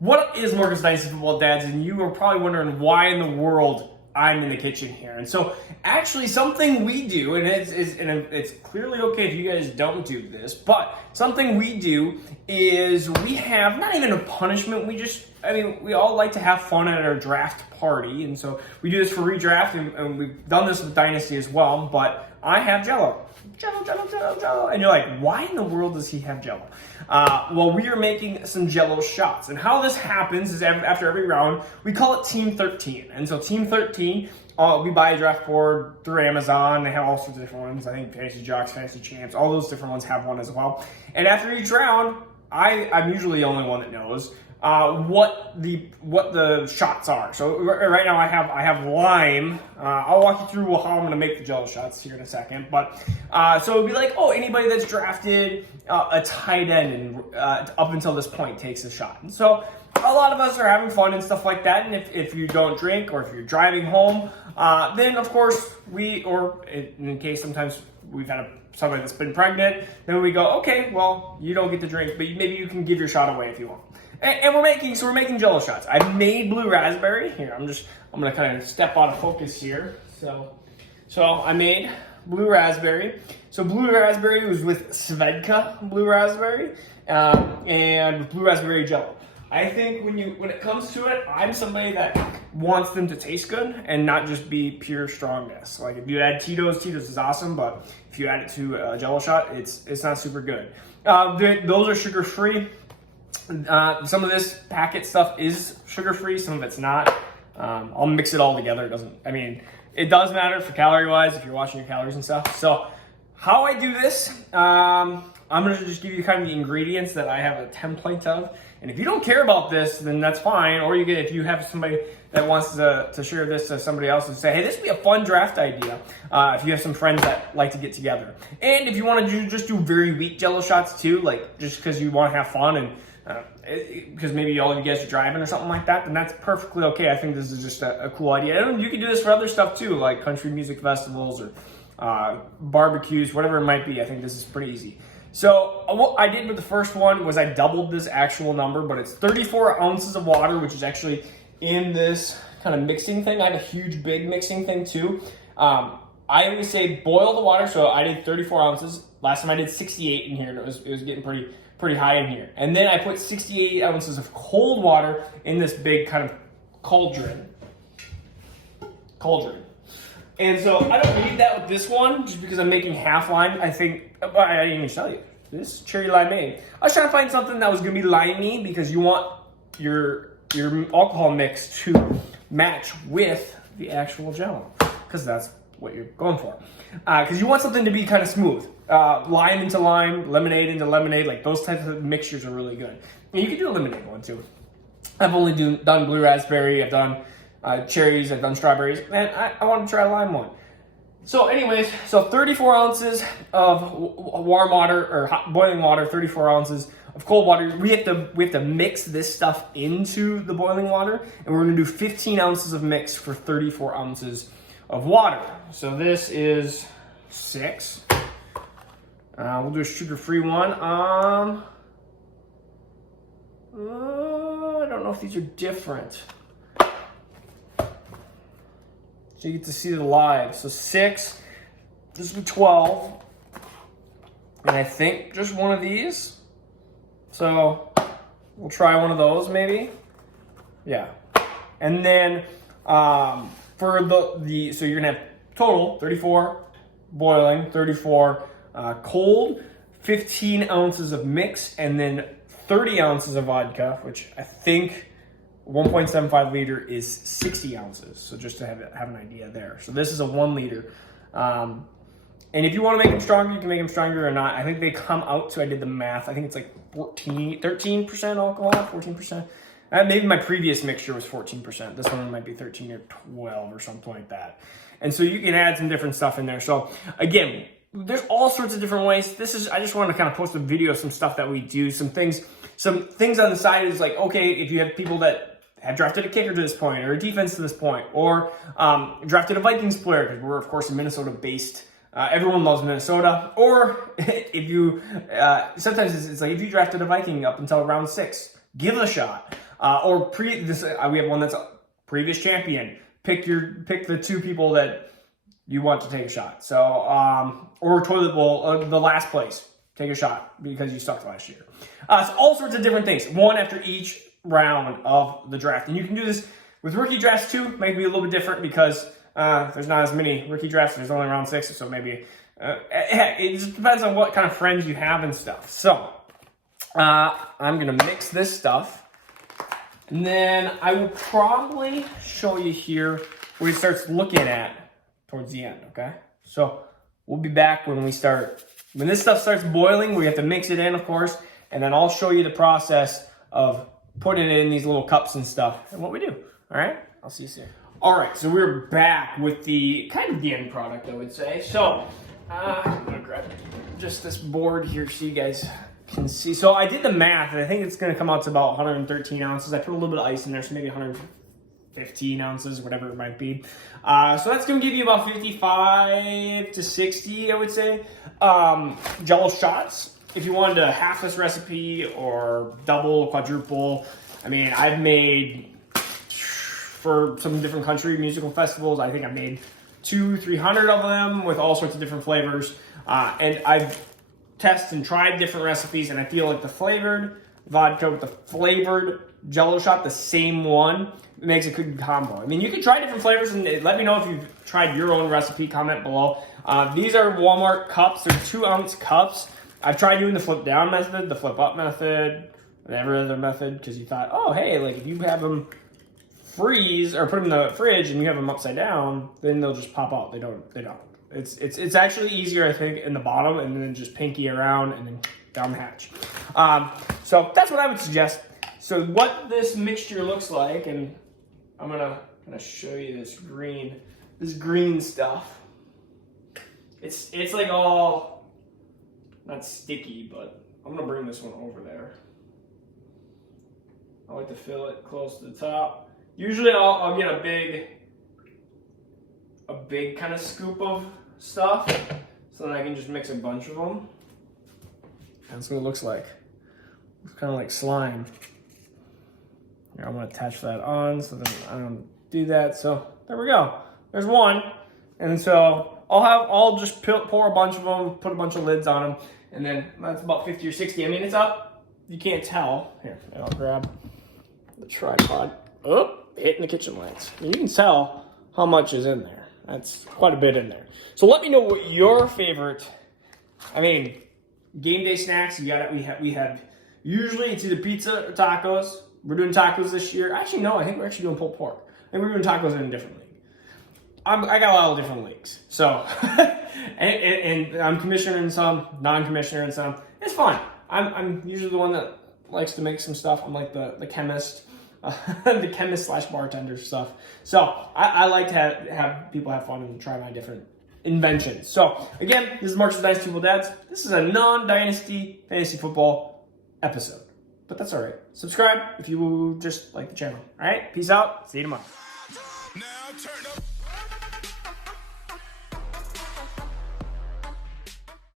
What is Morgan's Dynasty Football Dads? And you are probably wondering why in the world I'm in the kitchen here. And so actually something we do, and it's clearly okay if you guys don't do this, but something we do is we have not even a punishment. We all like to have fun at our draft party. And so we do this for redraft, and we've done this with Dynasty as well, but I have Jell-O. Jell-O. And you're like, why in the world does he have Jell-O? Well, we are making some Jell-O shots. And how this happens is after every round, we call it Team 13. And so Team 13, we buy a draft board through Amazon. They have all sorts of different ones. I think Fantasy Jocks, Fantasy Champs, all those different ones have one as well. And after each round, I'm usually the only one that knows what the shots are. So right now I have lime. I'll walk you through how I'm going to make the Jell-O shots here in a second. But so it'd be like, oh, anybody that's drafted a tight end and up until this point takes a shot. And so a lot of us are having fun and stuff like that. And if you don't drink or if you're driving home, then of course in case sometimes we've had somebody that's been pregnant, then we go, okay, well, you don't get to drink, but maybe you can give your shot away if you want. And we're making Jell-O shots. I made blue raspberry. Here, I'm gonna kind of step out of focus here. So I made blue raspberry. So blue raspberry was with Svedka blue raspberry, and with blue raspberry Jell-O. I think when it comes to it, I'm somebody that wants them to taste good and not just be pure strongness. Like if you add Tito's is awesome, but if you add it to a Jell-O shot, it's not super good. Those are sugar free. Some of this packet stuff is sugar-free, some of it's not. I'll mix it all together. It does matter for calorie-wise if you're watching your calories and stuff. So how I do this, I'm going to just give you kind of the ingredients that I have a template of. And if you don't care about this, then that's fine. Or if you have somebody that wants to share this to somebody else and say, hey, this would be a fun draft idea. If you have some friends that like to get together. And if you want to just do very weak Jell-O shots too, like just because you want to have fun and because maybe all of you guys are driving or something like that, then that's perfectly okay. I think this is just a cool idea. And you can do this for other stuff too, like country music festivals or barbecues, whatever it might be. I think this is pretty easy. So what I did with the first one was I doubled this actual number, but it's 34 ounces of water, which is actually in this kind of mixing thing. I have a huge, big mixing thing too. I always say boil the water, so I did 34 ounces. Last time I did 68 in here, and it was getting pretty high in here. And then I put 68 ounces of cold water in this big kind of cauldron. And so I don't need that with this one, just because I'm making half lime. I didn't even tell you. This is cherry limeade. I was trying to find something that was going to be limey because you want your alcohol mix to match with the actual Jell-O, because that's what you're going for. Because you want something to be kind of smooth. Lime into lime, lemonade into lemonade, like those types of mixtures are really good. And you can do a lemonade one too. I've only done blue raspberry, I've done cherries, I've done strawberries, and I want to try a lime one. So anyways, 34 ounces of warm water or hot boiling water, 34 ounces of cold water. We have to mix this stuff into the boiling water, and we're going to do 15 ounces of mix for 34 ounces of water. So this is 6. We'll do a sugar-free one. I don't know if these are different. So you get to see the live. So 6, this is 12. And I think just one of these. So we'll try one of those maybe. Yeah. And then for so you're gonna have total 34 boiling, 34 cold, 15 ounces of mix, and then 30 ounces of vodka, which I think 1.75 liter is 60 ounces. So just to have an idea there. So this is a 1 liter. And if you want to make them stronger, you can make them stronger or not. I think they come out to, I did the math, I think it's like 13% alcohol, 14%. Maybe my previous mixture was 14%. This one might be 13 or 12 or something like that. And so you can add some different stuff in there. So again, there's all sorts of different ways. I just wanted to kind of post a video of some stuff that we do, some things on the side is like, okay, if you have people that have drafted a kicker to this point or a defense to this point, or drafted a Vikings player, because we're of course a Minnesota-based Everyone loves Minnesota. Or if you, sometimes it's like if you drafted a Viking up until round 6, give it a shot. We have one that's a previous champion. Pick the 2 people that you want to take a shot. So, or toilet bowl, the last place, take a shot because you sucked last year. So all sorts of different things, one after each round of the draft. And you can do this with rookie drafts too. Maybe a little bit different because there's not as many rookie drafts. There's only round 6, so maybe it just depends on what kind of friends you have and stuff. So I'm gonna mix this stuff, and then I will probably show you here where it starts looking at towards the end. Okay, so we'll be back when this stuff starts boiling. We have to mix it in, of course, and then I'll show you the process of putting it in these little cups and stuff and what we do. All right, I'll see you soon. All right, so we're back with the kind of the end product, I would say. So I'm gonna grab just this board here so you guys can see. So I did the math, and I think it's gonna come out to about 113 ounces. I put a little bit of ice in there, so maybe 115 ounces, whatever it might be. So that's gonna give you about 55 to 60, I would say, Jell-O shots. If you wanted to half this recipe or double, quadruple, I mean, I've made, for some different country musical festivals, I think I've made 200-300 of them with all sorts of different flavors. And I've tested and tried different recipes, and I feel like the flavored vodka with the flavored Jell-O shot, the same one, makes a good combo. I mean, you can try different flavors, and let me know if you've tried your own recipe. Comment below. These are Walmart cups. They're 2-ounce cups. I've tried doing the flip down method, the flip up method, and every other method, because you thought, oh, hey, like if you have them freeze or put them in the fridge and you have them upside down, then they'll just pop out. They don't. It's actually easier, I think, in the bottom, and then just pinky around and then down the hatch. So that's what I would suggest. So what this mixture looks like, and I'm gonna show you this green stuff. It's like all not sticky, but I'm gonna bring this one over there. I like to fill it close to the top. Usually I'll get a big kind of scoop of stuff, so then I can just mix a bunch of them. That's what it looks like. It's kind of like slime. Here, I'm gonna attach that on so then I don't do that. So there we go. There's one, and so I'll just pour a bunch of them, put a bunch of lids on them, and then that's about 50 or 60. I mean, it's up. You can't tell. Here, I'll grab the tripod. Oh, hitting the kitchen lights. You can tell how much is in there. That's quite a bit in there. So let me know what your favorite, game day snacks. We have usually it's either pizza or tacos. We're doing tacos this year. Actually, no, I think we're actually doing pulled pork. And we're doing tacos in a different league. I got a lot of different leagues. So, and I'm commissioner in some, non-commissioner in some. It's fun. I'm usually the one that likes to make some stuff. I'm like the chemist. The chemist / bartender stuff. So I like to have people have fun and try my different inventions. So again, this is Mark's Dynasty Football Dads. This is a non-dynasty fantasy football episode, but that's all right. Subscribe if you just like the channel. All right, peace out. See you tomorrow. Now turn up.